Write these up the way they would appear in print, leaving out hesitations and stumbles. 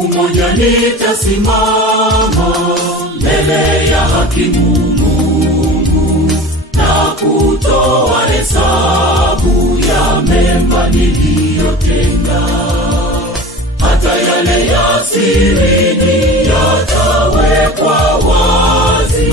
siku moja nitasimama mbele ya hakimu Mungu na kutoa hesabu ya mema niliyotenda. Hata yale ya siri yatawekwa wazi.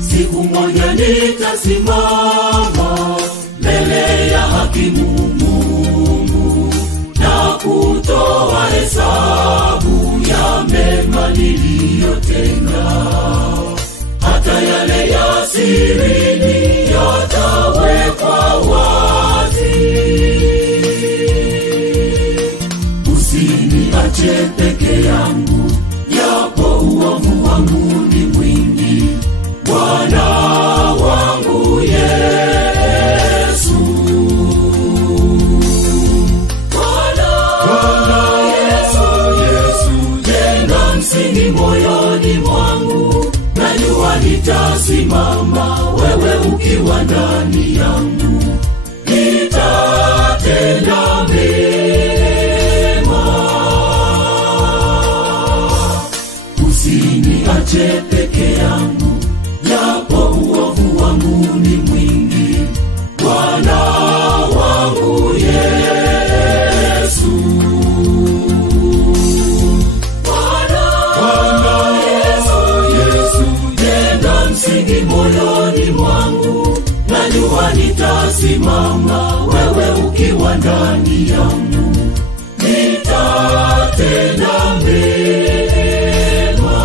Siku moja nitasimama mbele ya hakimu Mungu na kutoa hesabu ya mema niliyotenda. Hata yale ya siri yatawekwa wazi. Usiniache peke yangu, japo uovu wangu ni mwingi. Bwana wangu Yesu, Bwana Yesu, jenga msingi moyoni mwangu. Najua nitasimama wewe ukiwa ndani yangu. Nitatenda mema. Usiniache peke yangu, japo uovu wangu ni mwingi. Bwana wangu Yesu, Bwana Yesu, jenga msingi moyoni mwangu. Najua nitasimama wewe ukiwa ndani yangu. Nitatenda mema.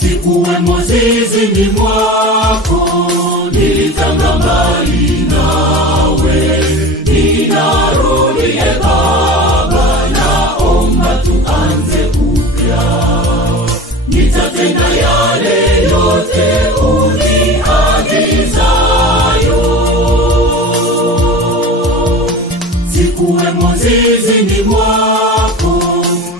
Sikuwemo zizini mwako, nilitanga mbali nawe. Ninarudi Baba, naomba tuanze upya. Nitatenda yale yote uniagizayo. Sikuwemo zizini mwako,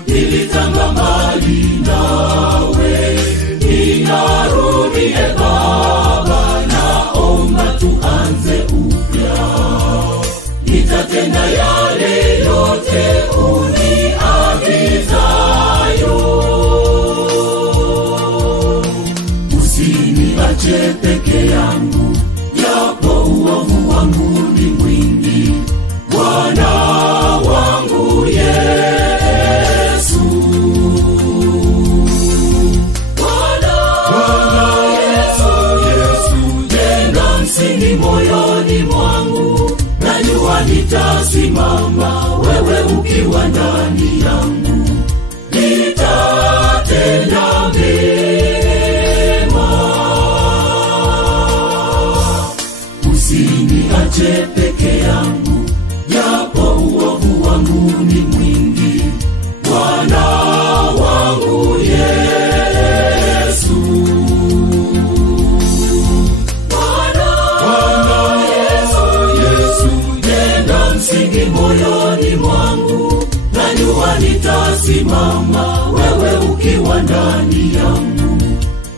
nilitanga mbali nawe. Ninarudi Baba, naomba tuanze upya. Nitatenda yale yote uniagizayo. Usiniache peke yangu, japo uovu wangu ni mwingi. Bwana wangu Yesu, msingi moyoni mwangu. Najua nitasimama wewe ukiwa ndani yangu. Nitatenda mema. Usiniache peke yangu, japo uovu wangu ni mwingi. Bwana wangu Yesu, msingi moyoni mwangu. Najua nitasimama wewe ukiwa ndani yangu.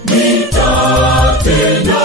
Nitatenda